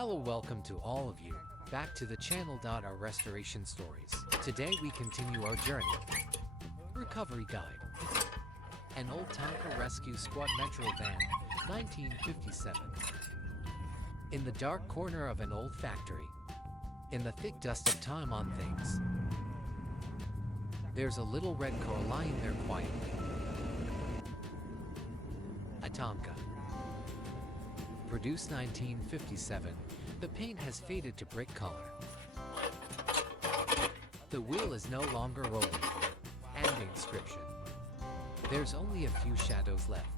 Hello, welcome to all of you, back to the channel. Our restoration stories. Today we continue our journey. Recovery Guide. An old Tonka Rescue Squad Metro van, 1957. In the dark corner of an old factory, in the thick dust of time on things, there's a little red car lying there quietly. A Tonka. Produced 1957, the paint has faded to brick color. The wheel is no longer rolling, and the inscription. There's only a few shadows left,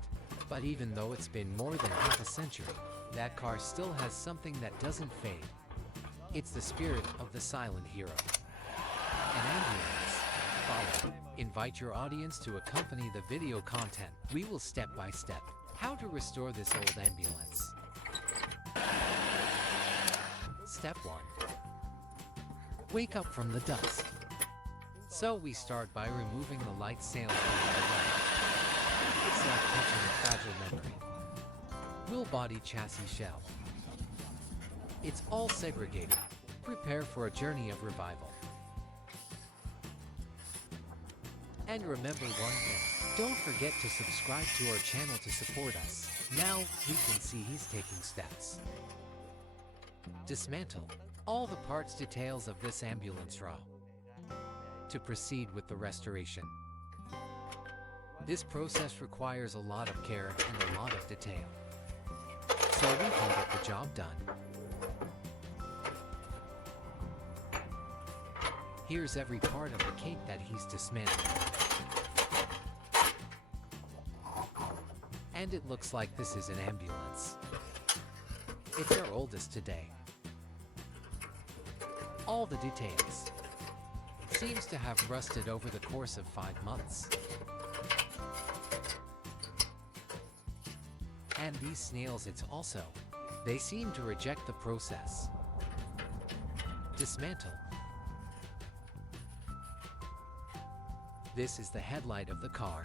but even though it's been more than half a century, that car still has something that doesn't fade. It's the spirit of the silent hero. An ambulance. Follow. Invite your audience to accompany the video content. We will step by step how to restore this old ambulance. Step 1. Wake up from the dust. So we start by removing the light sails from the way. It's like touching a fragile memory. Wheel body chassis shell. It's all segregated. Prepare for a journey of revival. And remember one thing, don't forget to subscribe to our channel to support us. Now, we can see he's taking steps. Dismantle all the parts details of this ambulance raw to proceed with the restoration. This process requires a lot of care and a lot of detail, so we can get the job done. Here's every part of the cake that he's dismantling. And it looks like this is an ambulance. It's our oldest today. All the details. Seems to have rusted over the course of 5 months. And these snails, it's also. They seem to reject the process. Dismantle. This is the headlight of the car.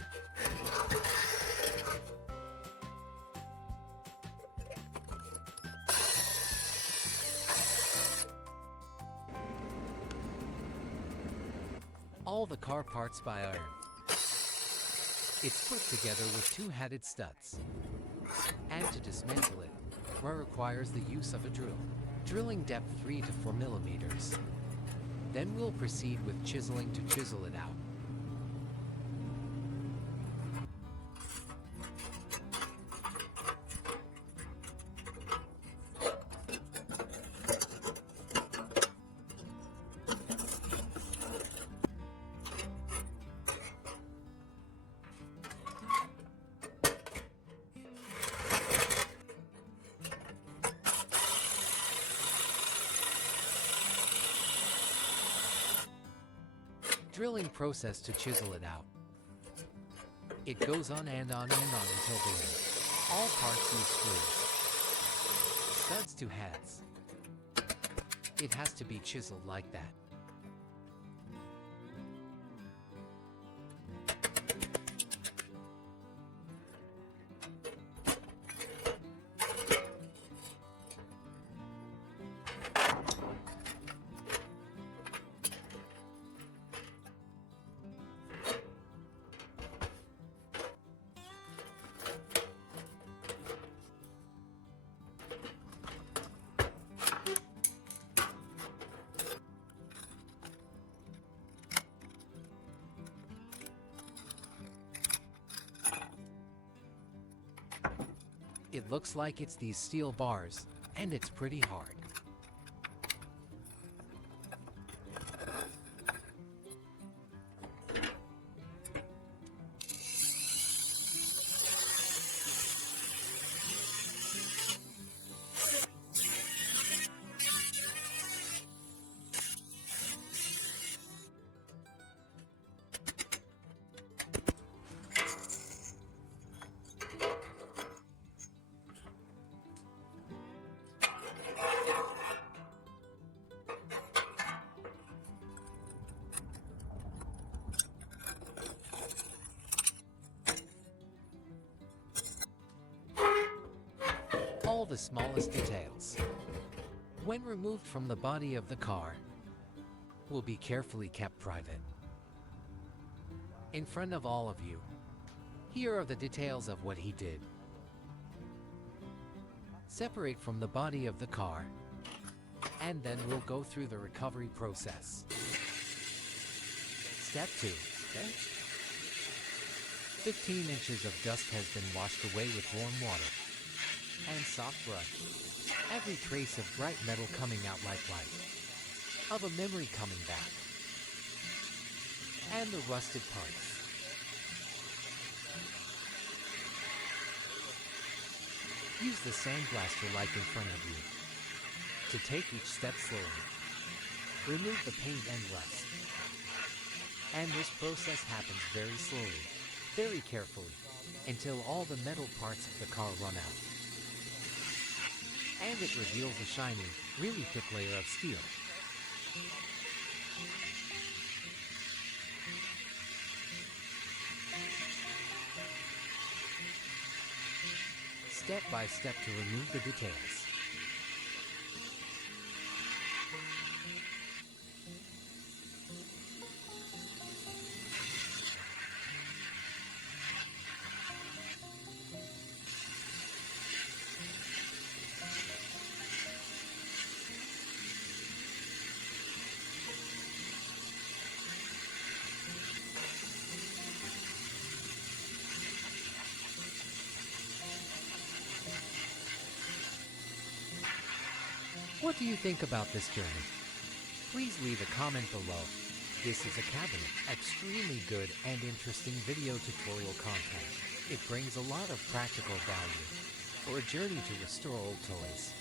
All the car parts by iron. It's put together with 2-headed studs. And to dismantle it, requires the use of a drill. Drilling depth 3 to 4 millimeters. Then we'll proceed with chiseling to chisel it out. Drilling process to chisel it out. It goes on and on and on until the end. All parts use screws. Studs to heads. It has to be chiseled like that. It looks like it's these steel bars, and it's pretty hard. All the smallest details. when removed from the body of the car, will be carefully kept private. In front of all of you, here are the details of what he did. Separate from the body of the car, and then we'll go through the recovery process. Step 2. 15 inches of dust has been washed away with warm water and soft brush. Every trace of bright metal coming out like light, of a memory coming back, and the rusted parts. Use the sandblaster like in front of you to take each step slowly. Remove the paint and rust. And this process happens very slowly, very carefully, until all the metal parts of the car run out. And it reveals a shiny, really thick layer of steel. Step by step to remove the details. What do you think about this journey? Please leave a comment below. This is a cabinet, extremely good and interesting video tutorial content. It brings a lot of practical value for a journey to restore old toys.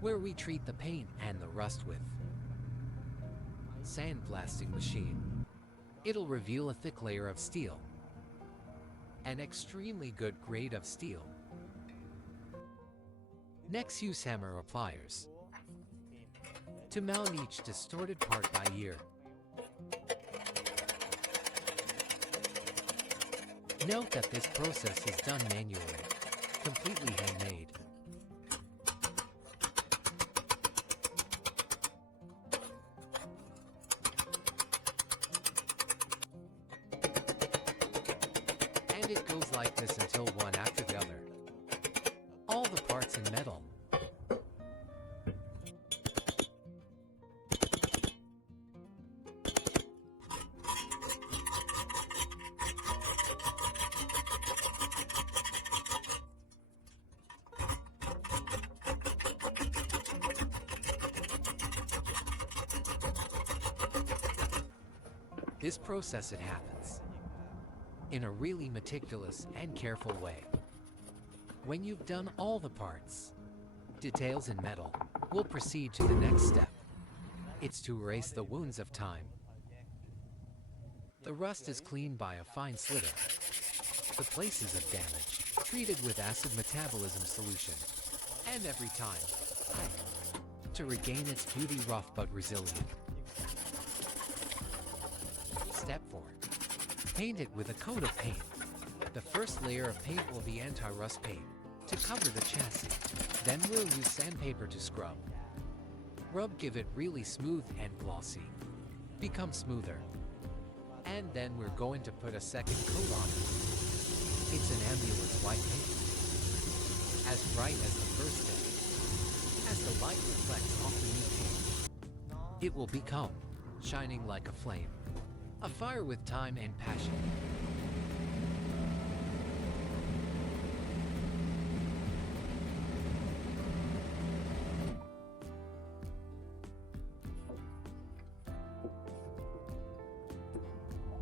Where we treat the paint and the rust with sandblasting machine. It'll reveal a thick layer of steel, an extremely good grade of steel. Next, use hammer or pliers to mount each distorted part by ear. Note that this process is done manually, completely handmade. And it goes like this until one after the other. All the parts in metal. This process, it happens in a really meticulous and careful way. When you've done all the parts, details in metal, we'll proceed to the next step. It's to erase the wounds of time. The rust is cleaned by a fine slitter. The places of damage, treated with acid metabolism solution. And every time, to regain its beauty, rough but resilient. Step 4. Paint it with a coat of paint. The first layer of paint will be anti-rust paint to cover the chassis. Then we'll use sandpaper to scrub. Rub, give it really smooth and glossy. Become smoother. And then we're going to put a second coat on it. It's an ambulance white paint. As bright as the first day. As the light reflects off the new paint, it will become shining like a flame. A fire with time and passion.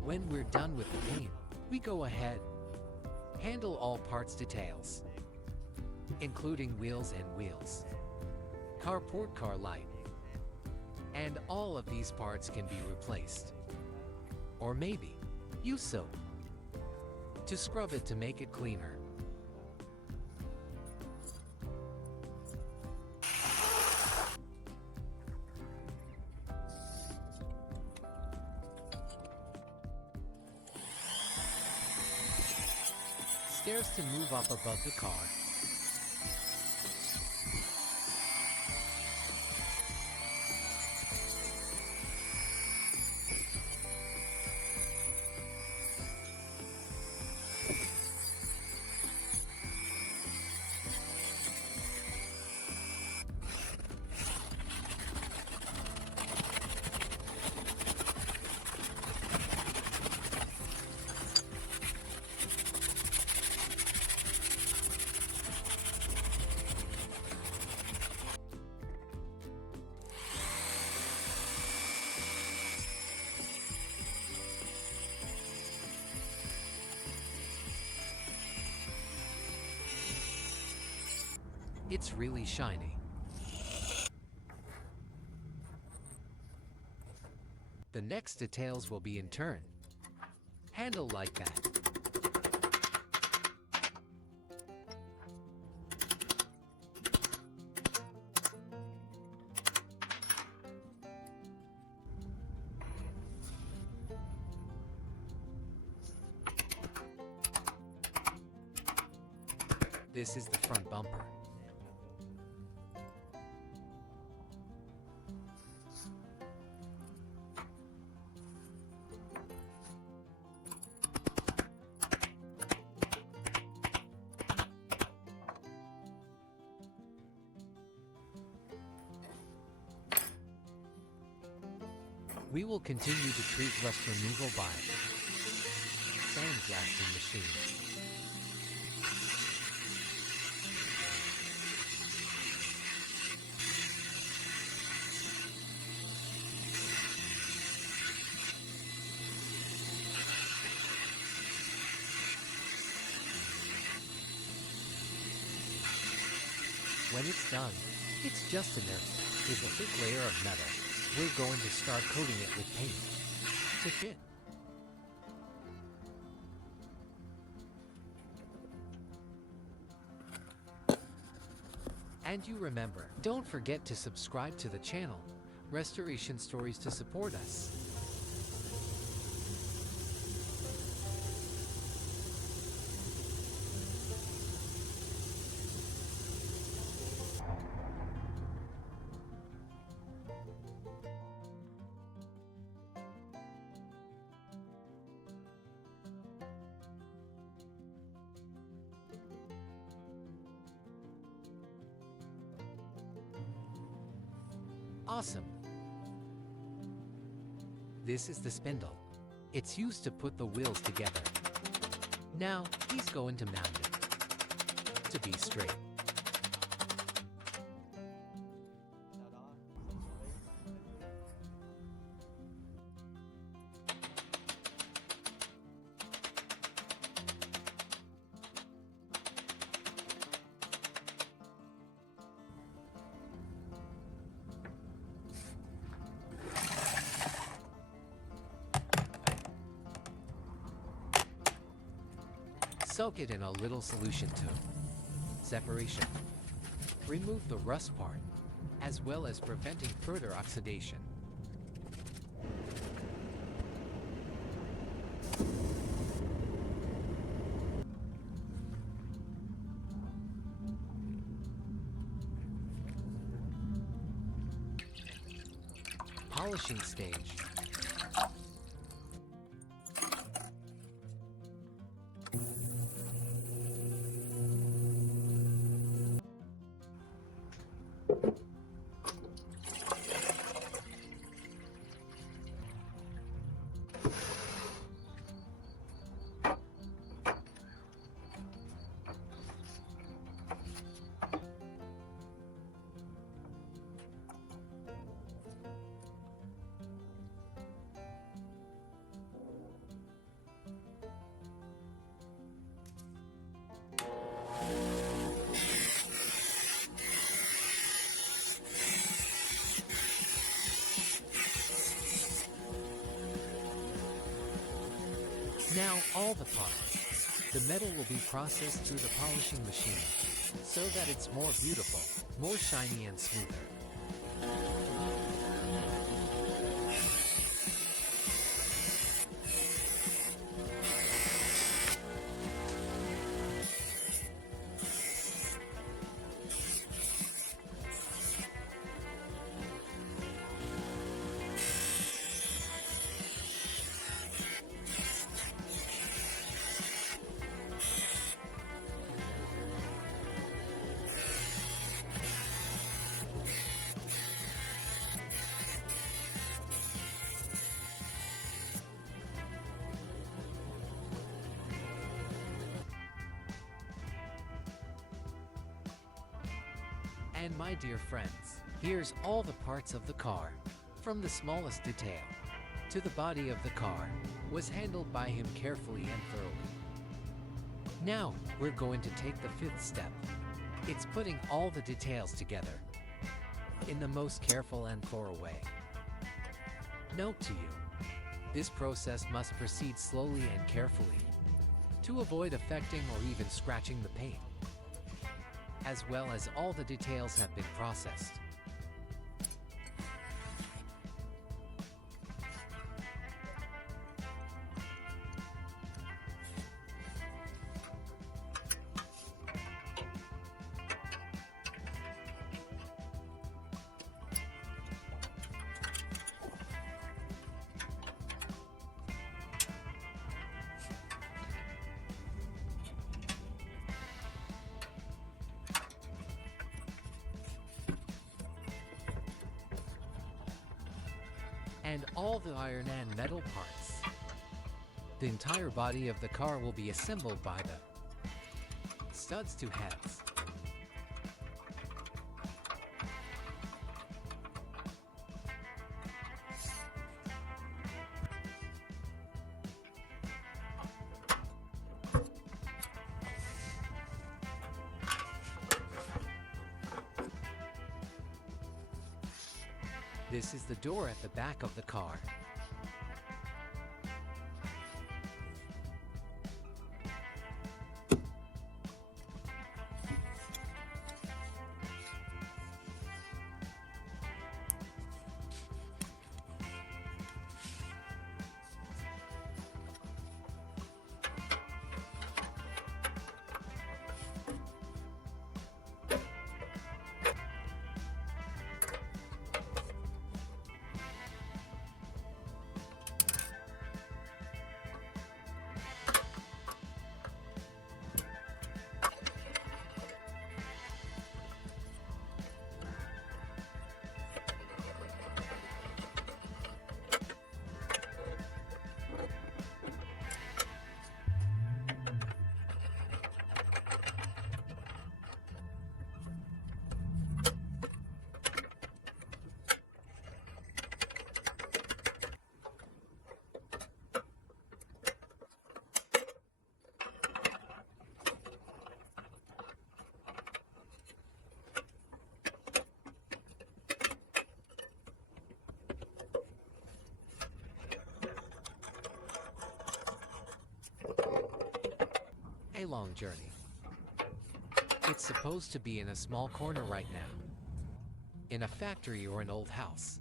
When we're done with the paint, we go ahead, handle all parts details. including wheels and wheels, carport car light, and all of these parts can be replaced. Or maybe use soap to scrub it to make it cleaner. Stairs to move up above the car. It's really shiny. The next details will be in turn. Handle like that. This is the front bumper. We will continue to treat rust removal by sandblasting machine. When it's done, it's just inert with a thick layer of metal. We're going to start coating it with paint to fit. And you remember, don't forget to subscribe to the channel, Restoration Stories, to support us. Awesome. This is the spindle. It's used to put the wheels together. Now, he's going to mount it to be straight. Soak it in a little solution to separation. Remove the rust part, as well as preventing further oxidation. Polishing stage. Now all the parts. The metal will be processed through the polishing machine, so that it's more beautiful, more shiny and smoother. And my dear friends, here's all the parts of the car. From the smallest detail to the body of the car was handled by him carefully and thoroughly. Now, we're going to take the fifth step. It's putting all the details together in the most careful and thorough way. Note to you, this process must proceed slowly and carefully to avoid affecting or even scratching the paint, as well as all the details have been processed. And all the iron and metal parts. The entire body of the car will be assembled by the studs to heads. This is the door at the back of the car. A long journey. It's supposed to be in a small corner right now, in a factory or an old house.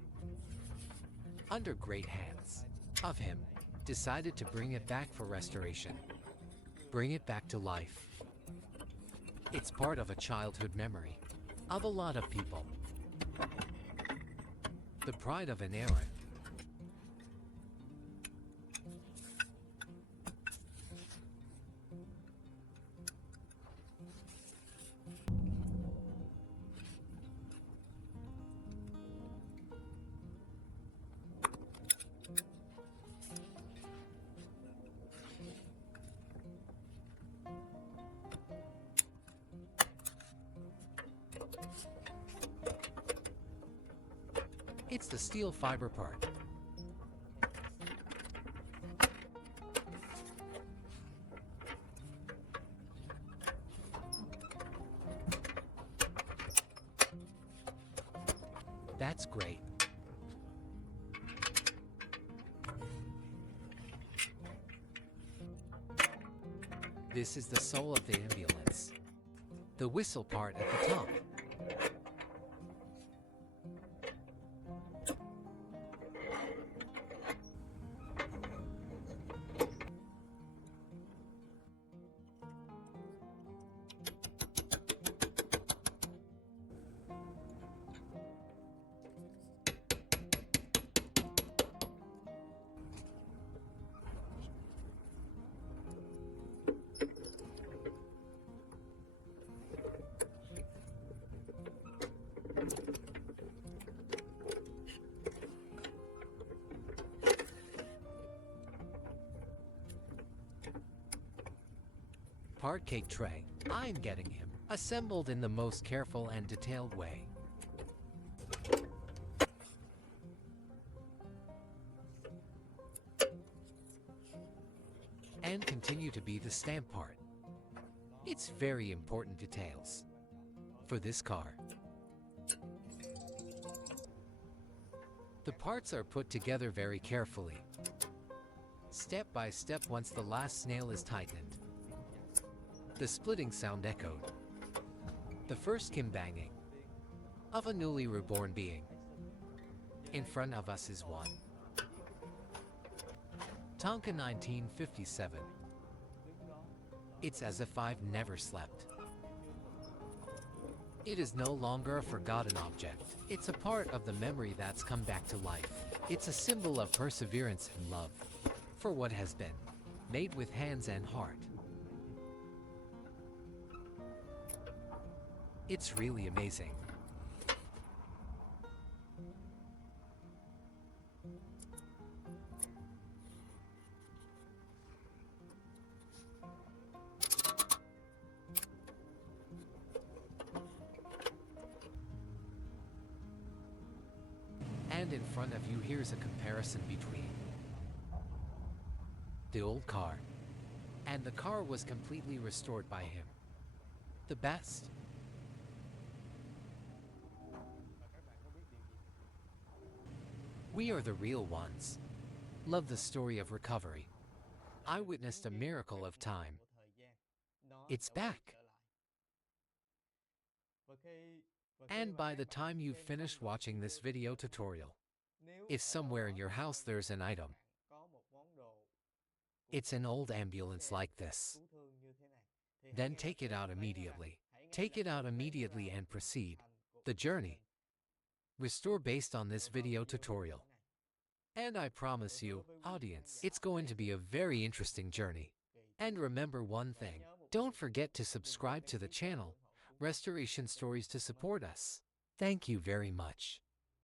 Under great hands of him, decided to bring it back for restoration. Bring it back to life. It's part of a childhood memory of a lot of people. The pride of an era. It's the steel fiber part. That's great. This is the soul of the ambulance. The whistle part at the top. Part cake tray. I'm getting him. Assembled in the most careful and detailed way. And continue to be the stamp part. It's very important details for this car. The parts are put together very carefully, step by step. Once the last nail is tightened, the splitting sound echoed. The first kim banging of a newly reborn being. In front of us is one. Tonka 1957. It's as if I've never slept. It is no longer a forgotten object. It's a part of the memory that's come back to life. It's a symbol of perseverance and love for what has been, made with hands and heart. It's really amazing. And in front of you, here's a comparison between the old car and the car was completely restored by him. The best. We are the real ones. Love the story of recovery. I witnessed a miracle of time. It's back. And by the time you've finished watching this video tutorial, if somewhere in your house there's an item, it's an old ambulance like this, then take it out immediately. Take it out immediately and proceed the journey. Restore based on this video tutorial. And I promise you, audience, it's going to be a very interesting journey. And remember one thing, don't forget to subscribe to the channel, Restoration Stories, to support us. Thank you very much.